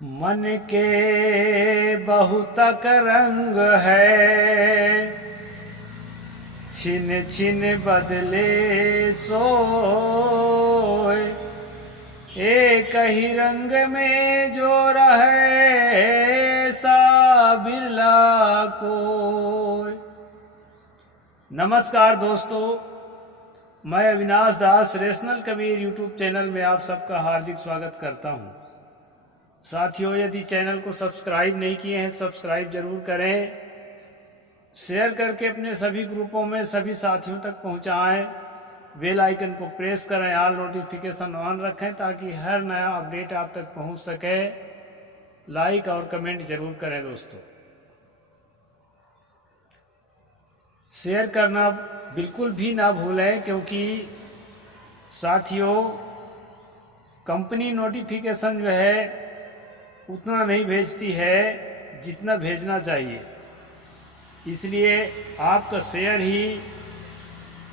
मन के बहुतक रंग है, छिन छिन बदले सोय। एक ही रंग में जो रहे सा बिरला कोय। नमस्कार दोस्तों, मैं अविनाश दास रेशनल कबीर यूट्यूब चैनल में आप सबका हार्दिक स्वागत करता हूं। साथियों, यदि चैनल को सब्सक्राइब नहीं किए हैं सब्सक्राइब जरूर करें, शेयर करके अपने सभी ग्रुपों में सभी साथियों तक पहुंचाएं, बेल आइकन को प्रेस करें, ऑल नोटिफिकेशन ऑन रखें ताकि हर नया अपडेट आप तक पहुंच सके। लाइक और कमेंट जरूर करें दोस्तों। शेयर करना बिल्कुल भी ना भूलें, क्योंकि साथियों कंपनी नोटिफिकेशन जो है उतना नहीं भेजती है जितना भेजना चाहिए। इसलिए आपका शेयर ही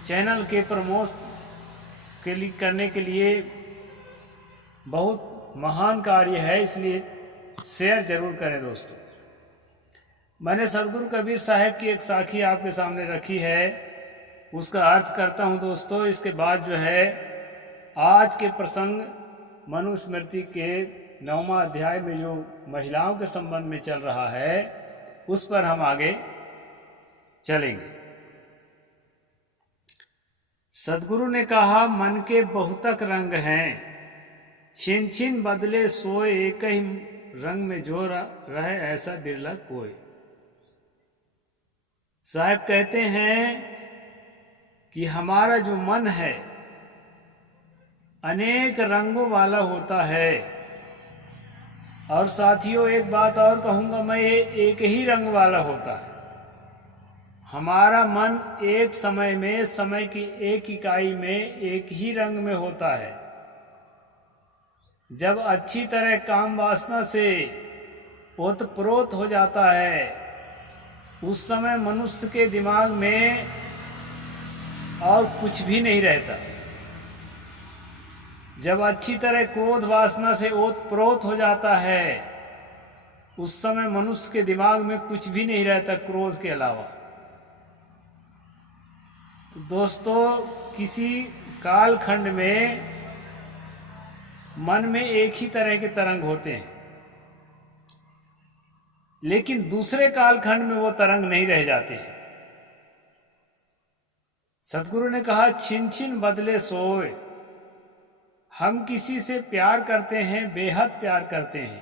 चैनल के प्रमोट करने के लिए बहुत महान कार्य है, इसलिए शेयर जरूर करें दोस्तों। मैंने सदगुरु कबीर साहब की एक साखी आपके सामने रखी है, उसका अर्थ करता हूं दोस्तों। इसके बाद जो है आज के प्रसंग मनुस्मृति के 9वां अध्याय में जो महिलाओं के संबंध में चल रहा है उस पर हम आगे चलेंगे। सदगुरु ने कहा, मन के बहुतक रंग हैं, छिन छिन बदले सोए। एक ही रंग में जो रहे ऐसा बिरला कोई। साहब कहते हैं कि हमारा जो मन है अनेक रंगों वाला होता है। और साथियों एक बात और कहूंगा मैं, ये एक ही रंग वाला होता है। हमारा मन एक समय में, समय की एक इकाई में एक ही रंग में होता है। जब अच्छी तरह काम वासना से ओतप्रोत हो जाता है उस समय मनुष्य के दिमाग में और कुछ भी नहीं रहता। जब अच्छी तरह क्रोध वासना से ओतप्रोत हो जाता है उस समय मनुष्य के दिमाग में कुछ भी नहीं रहता क्रोध के अलावा। तो दोस्तों, किसी कालखंड में मन में एक ही तरह के तरंग होते हैं, लेकिन दूसरे कालखंड में वो तरंग नहीं रह जाते हैं। सदगुरु ने कहा, छिन छिन बदले सोए। हम किसी से प्यार करते हैं, बेहद प्यार करते हैं,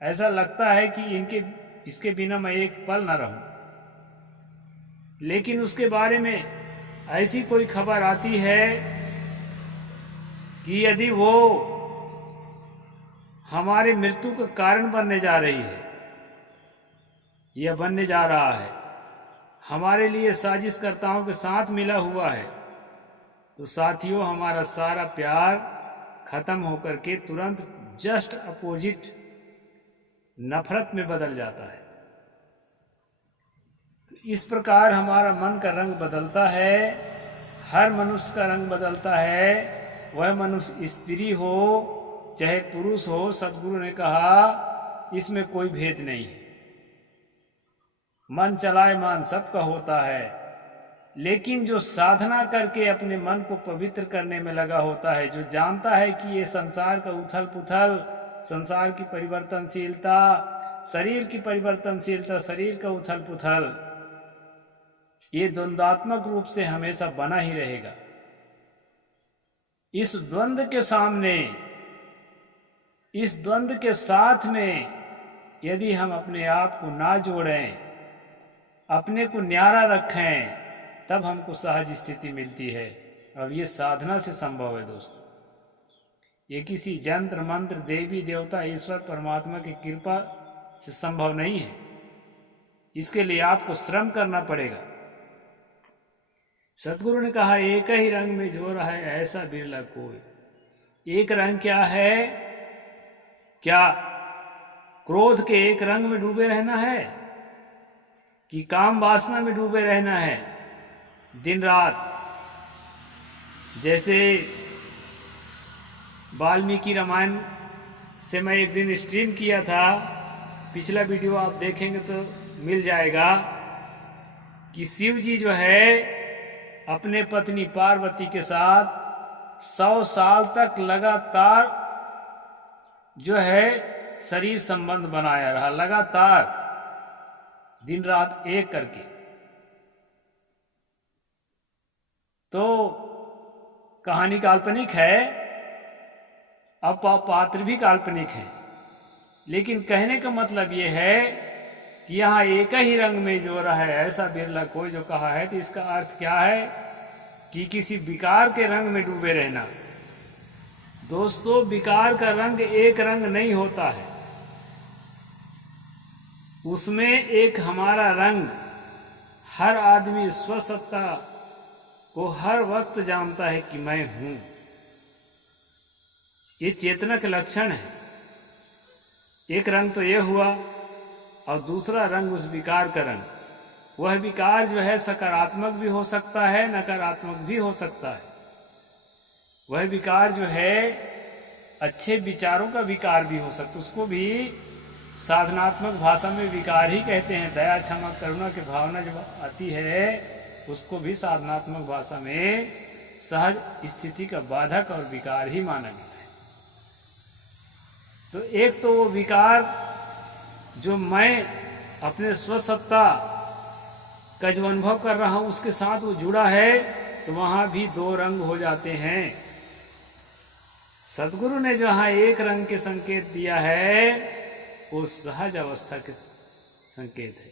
ऐसा लगता है कि इसके बिना मैं एक पल न रहूं। लेकिन उसके बारे में ऐसी कोई खबर आती है कि यदि वो हमारे मृत्यु का कारण बनने जा रही है या बनने जा रहा है, हमारे लिए साजिशकर्ताओं के साथ मिला हुआ है, तो साथियों हमारा सारा प्यार खत्म होकर के तुरंत जस्ट अपोजिट नफरत में बदल जाता है। तो इस प्रकार हमारा मन का रंग बदलता है, हर मनुष्य का रंग बदलता है। वह मनुष्य स्त्री हो चाहे पुरुष हो, सदगुरु ने कहा इसमें कोई भेद नहीं है। मन चलायमान सबका होता है, लेकिन जो साधना करके अपने मन को पवित्र करने में लगा होता है, जो जानता है कि ये संसार का उथल पुथल, संसार की परिवर्तनशीलता, शरीर की परिवर्तनशीलता, शरीर का उथल पुथल, ये द्वंद्वात्मक रूप से हमेशा बना ही रहेगा। इस द्वंद्व के सामने, इस द्वंद्व के साथ में यदि हम अपने आप को ना जोड़ें, अपने को न्यारा रखें, तब हमको सहज स्थिति मिलती है। और ये साधना से संभव है दोस्तों। ये किसी जंत्र मंत्र, देवी देवता, ईश्वर परमात्मा की कृपा से संभव नहीं है। इसके लिए आपको श्रम करना पड़ेगा। सदगुरु ने कहा, एक ही रंग में जो रहा है ऐसा बिरला कोई। एक रंग क्या है? क्या क्रोध के एक रंग में डूबे रहना है कि काम वासना में डूबे रहना है दिन रात? जैसे वाल्मीकि रामायण से मैं एक दिन स्ट्रीम किया था, पिछला वीडियो आप देखेंगे तो मिल जाएगा कि शिव जी जो है अपने पत्नी पार्वती के साथ 100 साल तक लगातार जो है शरीर संबंध बनाया रहा, लगातार दिन रात एक करके। तो कहानी काल्पनिक है, अब पात्र भी काल्पनिक है, लेकिन कहने का मतलब ये है कि यहाँ एक ही रंग में जो रहा है ऐसा बिरला कोई जो कहा है, तो इसका अर्थ क्या है कि किसी विकार के रंग में डूबे रहना। दोस्तों, विकार का रंग एक रंग नहीं होता है, उसमें एक हमारा रंग। हर आदमी स्वसत्ता को हर वक्त जानता है कि मैं हूं, ये चेतना के लक्षण है। एक रंग तो ये हुआ, और दूसरा रंग उस विकार का रंग। वह विकार जो है सकारात्मक भी हो सकता है, नकारात्मक भी हो सकता है। वह विकार जो है अच्छे विचारों का विकार भी हो सकता है, उसको भी साधनात्मक भाषा में विकार ही कहते हैं। दया, क्षमा, करुणा की भावना जब आती है उसको भी साधनात्मक भाषा में सहज स्थिति का बाधक और विकार ही माना गया है। तो एक तो वो विकार जो मैं अपने स्वसत्ता का जो अनुभव कर रहा हूं उसके साथ वो जुड़ा है, तो वहां भी दो रंग हो जाते हैं। सदगुरु ने जहां एक रंग के संकेत दिया है वो सहज अवस्था के संकेत है।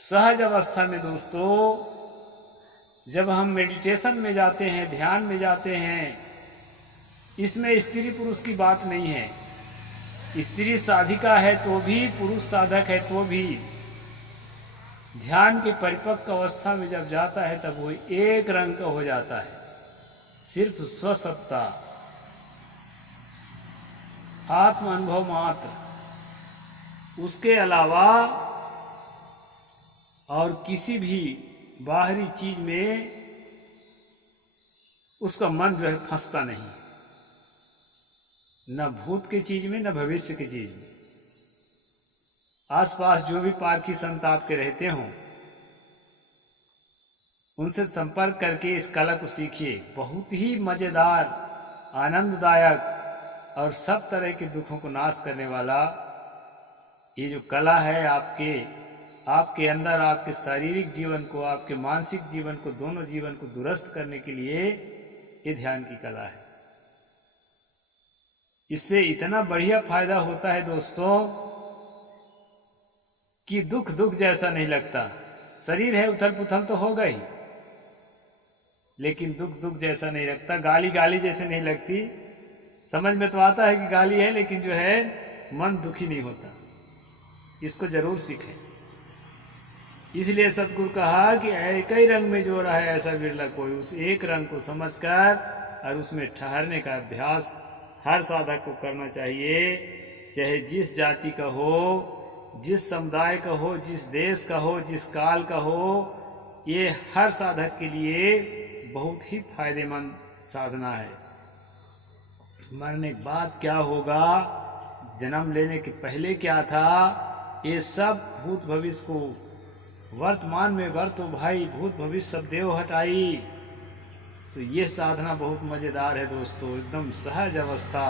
सहज अवस्था में दोस्तों जब हम मेडिटेशन में जाते हैं, ध्यान में जाते हैं, इसमें स्त्री पुरुष की बात नहीं है। स्त्री साधिका है तो भी, पुरुष साधक है तो भी, ध्यान की परिपक्व अवस्था में जब जाता है तब वो एक रंग का हो जाता है। सिर्फ स्वसत्ता, आत्म अनुभव मात्र, उसके अलावा और किसी भी बाहरी चीज में उसका मन जो है फंसता नहीं, न भूत की चीज में न भविष्य की चीज में। आसपास जो भी पारखी संत आपके रहते हों उनसे संपर्क करके इस कला को सीखिए। बहुत ही मजेदार, आनंददायक और सब तरह के दुखों को नाश करने वाला ये जो कला है आपके अंदर, आपके शारीरिक जीवन को, आपके मानसिक जीवन को, दोनों जीवन को दुरुस्त करने के लिए ये ध्यान की कला है। इससे इतना बढ़िया फायदा होता है दोस्तों कि दुख दुख जैसा नहीं लगता। शरीर है उथल पुथल तो होगा ही, लेकिन दुख दुख जैसा नहीं लगता। गाली गाली जैसे नहीं लगती। समझ में तो आता है कि गाली है, लेकिन जो है मन दुखी नहीं होता। इसको जरूर सीखें। इसलिए सतगुरु कहा कि एक ही रंग में जो रहा है ऐसा बिरला कोई। उस एक रंग को समझकर और उसमें ठहरने का अभ्यास हर साधक को करना चाहिए, चाहे जिस जाति का हो, जिस समुदाय का हो, जिस देश का हो, जिस काल का हो। ये हर साधक के लिए बहुत ही फायदेमंद साधना है। मरने के बाद क्या होगा, जन्म लेने के पहले क्या था, ये सब भूत भविष्य को वर्तमान में वर्तो भाई, भूत भविष्य सब देव हटाई। तो ये साधना बहुत मजेदार है दोस्तों, एकदम सहज अवस्था।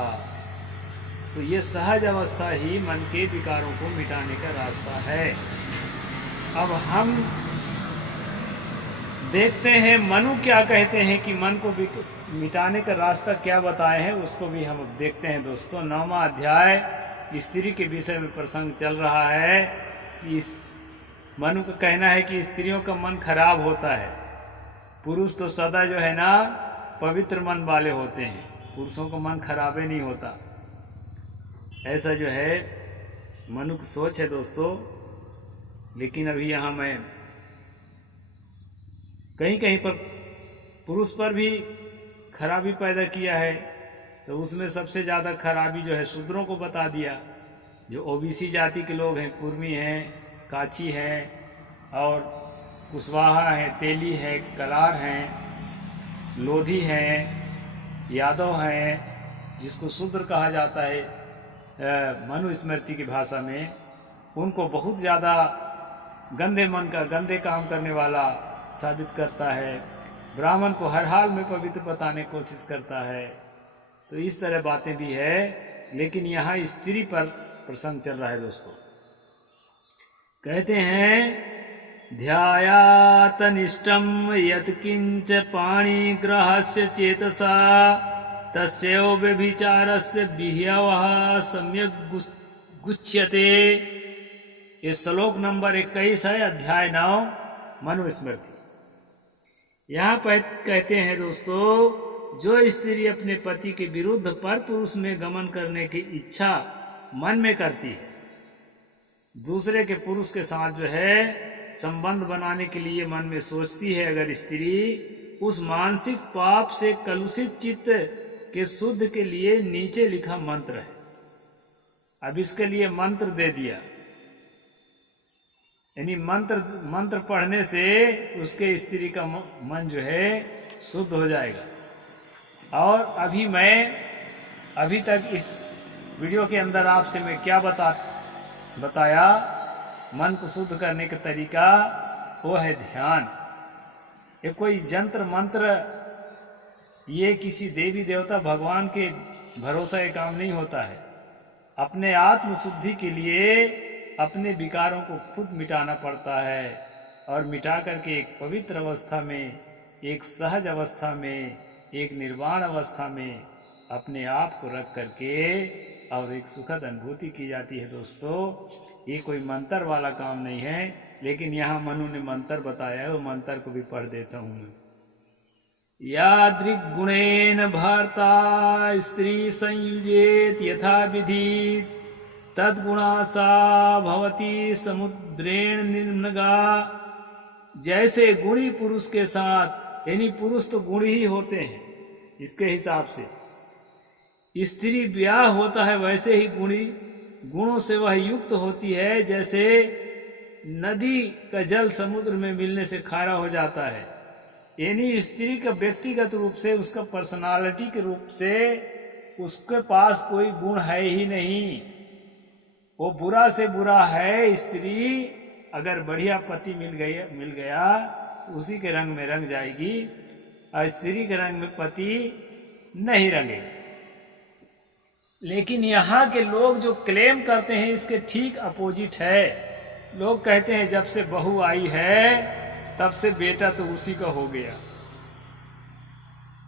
तो ये सहज अवस्था ही मन के विकारों को मिटाने का रास्ता है। अब हम देखते हैं मनु क्या कहते हैं कि मन को मिटाने का रास्ता क्या बताए हैं, उसको भी हम देखते हैं दोस्तों। 9वां अध्याय स्त्री के विषय में प्रसंग चल रहा है। इस मनु का कहना है कि स्त्रियों का मन खराब होता है, पुरुष तो सदा जो है ना पवित्र मन वाले होते हैं, पुरुषों का मन खराब ही नहीं होता। ऐसा जो है मनु की सोच है दोस्तों। लेकिन अभी यहाँ मैं कहीं कहीं पर पुरुष पर भी खराबी पैदा किया है, तो उसमें सबसे ज़्यादा खराबी जो है शूद्रों को बता दिया। जो ओबीसी जाति के लोग हैं, कुर्मी हैं, काची हैं और कुशवाहा हैं, तेली है, कलार हैं, लोधी हैं, यादव हैं जिसको शूद्र कहा जाता है मनुस्मृति की भाषा में, उनको बहुत ज़्यादा गंदे मन का, गंदे काम करने वाला साबित करता है। ब्राह्मण को हर हाल में पवित्र बताने की कोशिश करता है। तो इस तरह बातें भी है, लेकिन यहाँ स्त्री पर प्रसंग चल रहा है दोस्तों। कहते हैं ध्यायातनिष्टं यत्किंच पाणिग्रहस्य चेतसा तस्यैव व्यभिचारस्य विहयवः सम्यक् गुच्यते। ये श्लोक नंबर 21 है, अध्याय 9 मनुस्मृति। यहाँ पर कहते हैं दोस्तों, जो स्त्री अपने पति के विरुद्ध पर पुरुष में गमन करने की इच्छा मन में करती है, दूसरे के पुरुष के साथ जो है संबंध बनाने के लिए मन में सोचती है, अगर स्त्री उस मानसिक पाप से कलुषित चित्त के शुद्ध के लिए नीचे लिखा मंत्र है। अब इसके लिए मंत्र दे दिया, यानी मंत्र पढ़ने से उसके स्त्री का मन जो है शुद्ध हो जाएगा। और अभी तक इस वीडियो के अंदर आपसे मैं क्या बताया, मन को शुद्ध करने का तरीका, वो है ध्यान। ये कोई जंत्र मंत्र, ये किसी देवी देवता भगवान के भरोसा ये काम नहीं होता है। अपने आत्म शुद्धि के लिए अपने विकारों को खुद मिटाना पड़ता है, और मिटा करके एक पवित्र अवस्था में, एक सहज अवस्था में, एक निर्वाण अवस्था में अपने आप को रख करके और एक सुखद अनुभूति की जाती है दोस्तों। ये कोई मंत्र वाला काम नहीं है, लेकिन यहाँ मनु ने मंत्र बताया है, वो मंत्र को भी पढ़ देता हूँ मैं। यादृक् गुणेन भर्ता स्त्री संयुजेत यथा विधि तद्गुणा सा भवती समुद्रेण निर्मगा। जैसे गुणी पुरुष के साथ, यानी पुरुष तो गुणी ही होते हैं इसके हिसाब से, स्त्री ब्याह होता है वैसे ही गुणों से वह युक्त होती है। जैसे नदी का जल समुद्र में मिलने से खारा हो जाता है, यानी स्त्री का व्यक्तिगत रूप से, उसका पर्सनालिटी के रूप से उसके पास कोई गुण है ही नहीं। वो बुरा से बुरा है। स्त्री अगर बढ़िया पति मिल गया उसी के रंग में रंग जाएगी, और स्त्री के रंग में पति नहीं रंगेगा। लेकिन यहाँ के लोग जो क्लेम करते हैं इसके ठीक अपोजिट है। लोग कहते हैं जब से बहू आई है तब से बेटा तो उसी का हो गया,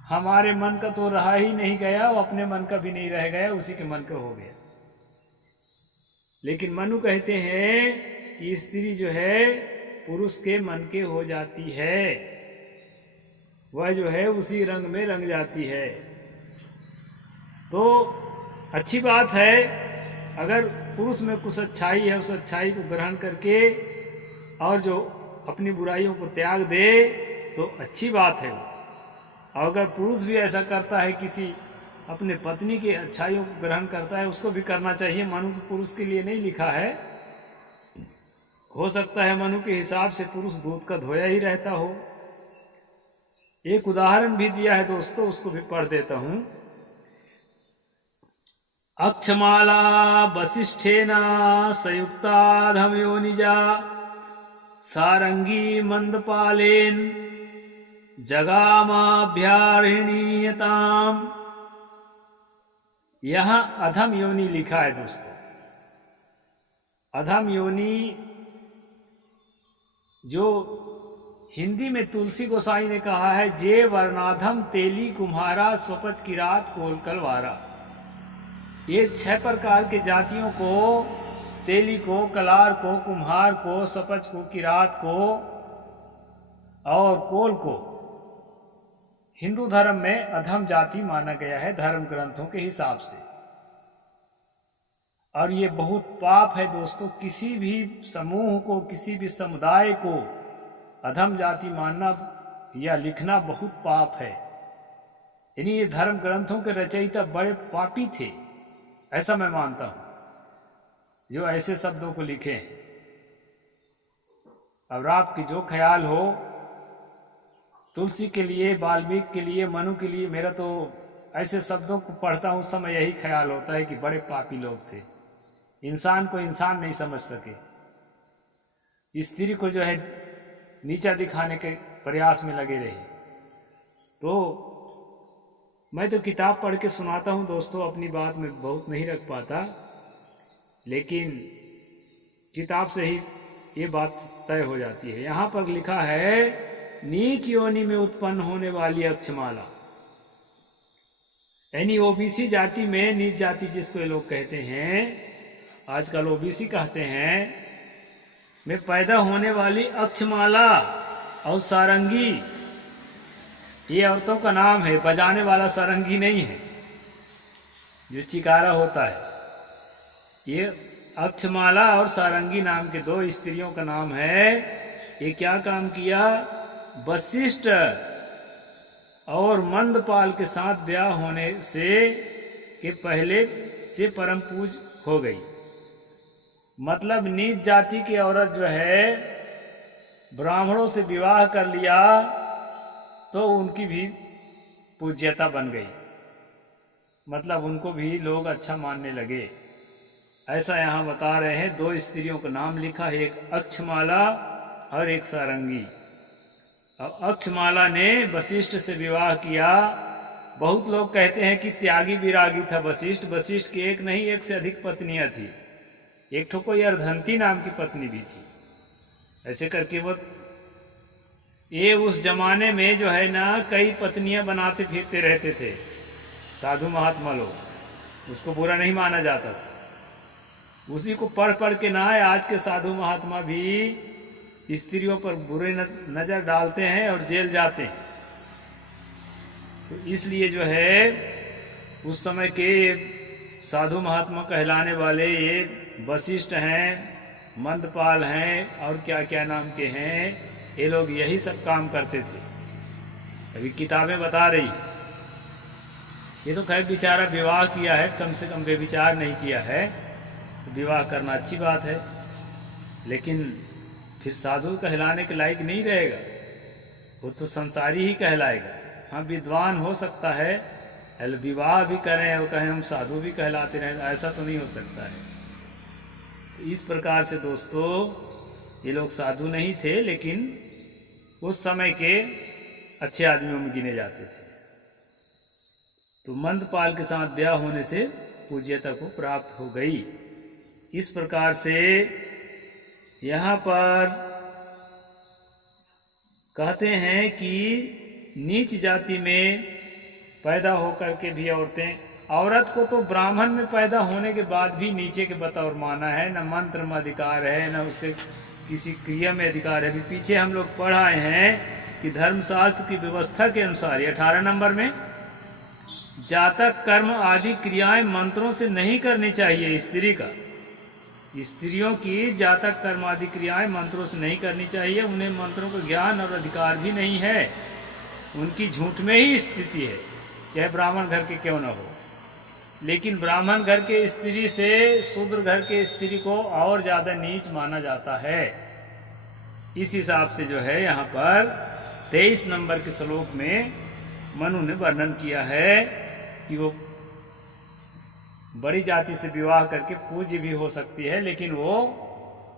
हमारे मन का तो रहा ही नहीं गया, वो अपने मन का भी नहीं रह गया, उसी के मन का हो गया। लेकिन मनु कहते हैं कि स्त्री जो है पुरुष के मन के हो जाती है, वह जो है उसी रंग में रंग जाती है। तो अच्छी बात है, अगर पुरुष में कुछ अच्छाई है उस अच्छाई को ग्रहण करके और जो अपनी बुराइयों को त्याग दे तो अच्छी बात है। और अगर पुरुष भी ऐसा करता है, किसी अपने पत्नी की अच्छाइयों को ग्रहण करता है, उसको भी करना चाहिए। मनु तो पुरुष के लिए नहीं लिखा है, हो सकता है मनु के हिसाब से पुरुष दूध का धोया ही रहता हो। एक उदाहरण भी दिया है दोस्तों, उसको भी पढ़ देता हूं। अक्षमाला वसिष्ठेना संयुक्ताधम योनिजा सारंगी मंदपालेन जगामाभ्यारिणीयताम। यहाँ अधम योनि लिखा है दोस्तों। अधम योनि जो हिंदी में तुलसी गोसाई ने कहा है, जे वर्णाधम तेली कुम्हारा स्वपच किरात कोलकलवारा। ये 6 प्रकार के जातियों को, तेली को, कलार को, कुम्हार को, सपच को, किरात को और कोल को हिंदू धर्म में अधम जाति माना गया है धर्म ग्रंथों के हिसाब से। और ये बहुत पाप है दोस्तों। किसी भी समूह को, किसी भी समुदाय को अधम जाति मानना या लिखना बहुत पाप है। यानी ये धर्म ग्रंथों के रचयिता बड़े पापी थे, ऐसा मैं मानता हूं, जो ऐसे शब्दों को लिखे। अब आपकी जो ख्याल हो, तुलसी के लिए, वाल्मीकि के लिए, मनु के लिए मेरा तो ऐसे शब्दों को पढ़ता हूँ, उस समय यही ख्याल होता है कि बड़े पापी लोग थे, इंसान को इंसान नहीं समझ सके, स्त्री को जो है नीचा दिखाने के प्रयास में लगे रहे। तो मैं तो किताब पढ़ के सुनाता हूँ दोस्तों, अपनी बात में बहुत नहीं रख पाता, लेकिन किताब से ही ये बात तय हो जाती है। यहाँ पर लिखा है, नीच योनि में उत्पन्न होने वाली अक्षमाला, यानी ओबीसी जाति में, नीच जाति जिसको ये लोग कहते हैं, आजकल ओबीसी कहते हैं, में पैदा होने वाली अक्षमाला और सारंगी, ये औरतों का नाम है, बजाने वाला सारंगी नहीं है जो चिकारा होता है। ये अक्षमाला और सारंगी नाम के दो स्त्रियों का नाम है। ये क्या काम किया? वशिष्ठ और मंदपाल के साथ ब्याह होने से के पहले से परम पूज हो गई। मतलब नीच जाति की औरत जो है ब्राह्मणों से विवाह कर लिया तो उनकी भी पूज्यता बन गई, मतलब उनको भी लोग अच्छा मानने लगे। ऐसा यहाँ बता रहे हैं। दो स्त्रियों का नाम लिखा है, एक अक्षमाला और एक सारंगी। अब अक्षमाला ने वशिष्ठ से विवाह किया। बहुत लोग कहते हैं कि त्यागी विरागी था वशिष्ठ। वशिष्ठ की एक नहीं, एक से अधिक पत्नियां थी। एक ठो कोई अर्धंती नाम की पत्नी भी थी। ऐसे करके वो ये उस जमाने में जो है ना, कई पत्नियां बनाते फिरते रहते थे साधु महात्मा लोग। उसको बुरा नहीं माना जाता था। उसी को पढ़ पढ़ के ना आज के साधु महात्मा भी स्त्रियों पर बुरे नजर डालते हैं और जेल जाते हैं। तो इसलिए जो है उस समय के साधु महात्मा कहलाने वाले ये वशिष्ठ हैं, मंदपाल हैं और क्या क्या नाम के हैं, ये लोग यही सब काम करते थे। अभी किताबें बता रही। ये तो खैर बेचारा विवाह किया है, कम से कम बेविचार नहीं किया है, तो विवाह करना अच्छी बात है, लेकिन फिर साधु कहलाने के लायक नहीं रहेगा, वो तो संसारी ही कहलाएगा। हाँ, विद्वान हो सकता है, विवाह भी करें और कहें हम साधु भी कहलाते रहें, ऐसा तो नहीं हो सकता है। तो इस प्रकार से दोस्तों ये लोग साधु नहीं थे, लेकिन उस समय के अच्छे आदमियों में गिने जाते थे। तो मंदपाल के साथ ब्याह होने से पूज्यता को प्राप्त हो गई। इस प्रकार से यहाँ पर कहते हैं कि नीच जाति में पैदा होकर के भी औरत को तो ब्राह्मण में पैदा होने के बाद भी नीचे के बतौर माना है। न मंत्र में अधिकार है, न उसके किसी क्रिया में अधिकार है। अभी पीछे हम लोग पढ़ आए हैं कि धर्मशास्त्र की व्यवस्था के अनुसार 18 नंबर में जातक कर्म आदि क्रियाएं मंत्रों से नहीं करनी चाहिए। स्त्री का, स्त्रियों की जातक कर्म आदि क्रियाएं मंत्रों से नहीं करनी चाहिए। उन्हें मंत्रों का ज्ञान और अधिकार भी नहीं है। उनकी झूठ में ही स्थिति है, चाहे ब्राह्मण घर के क्यों न हो। लेकिन ब्राह्मण घर के स्त्री से शूद्र घर के स्त्री को और ज्यादा नीच माना जाता है। इस हिसाब से जो है यहाँ पर 23 नंबर के श्लोक में मनु ने वर्णन किया है कि वो बड़ी जाति से विवाह करके पूज्य भी हो सकती है, लेकिन वो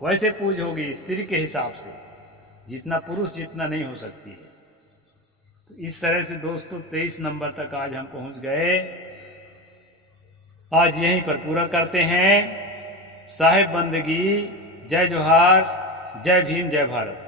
वैसे पूज्य होगी स्त्री के हिसाब से, जितना पुरुष जितना नहीं हो सकती है। तो इस तरह से दोस्तों 23 नंबर तक आज हम पहुंच गए। आज यहीं पर पूरा करते हैं। साहिब बंदगी। जय जोहार, जय भीम, जय भारत।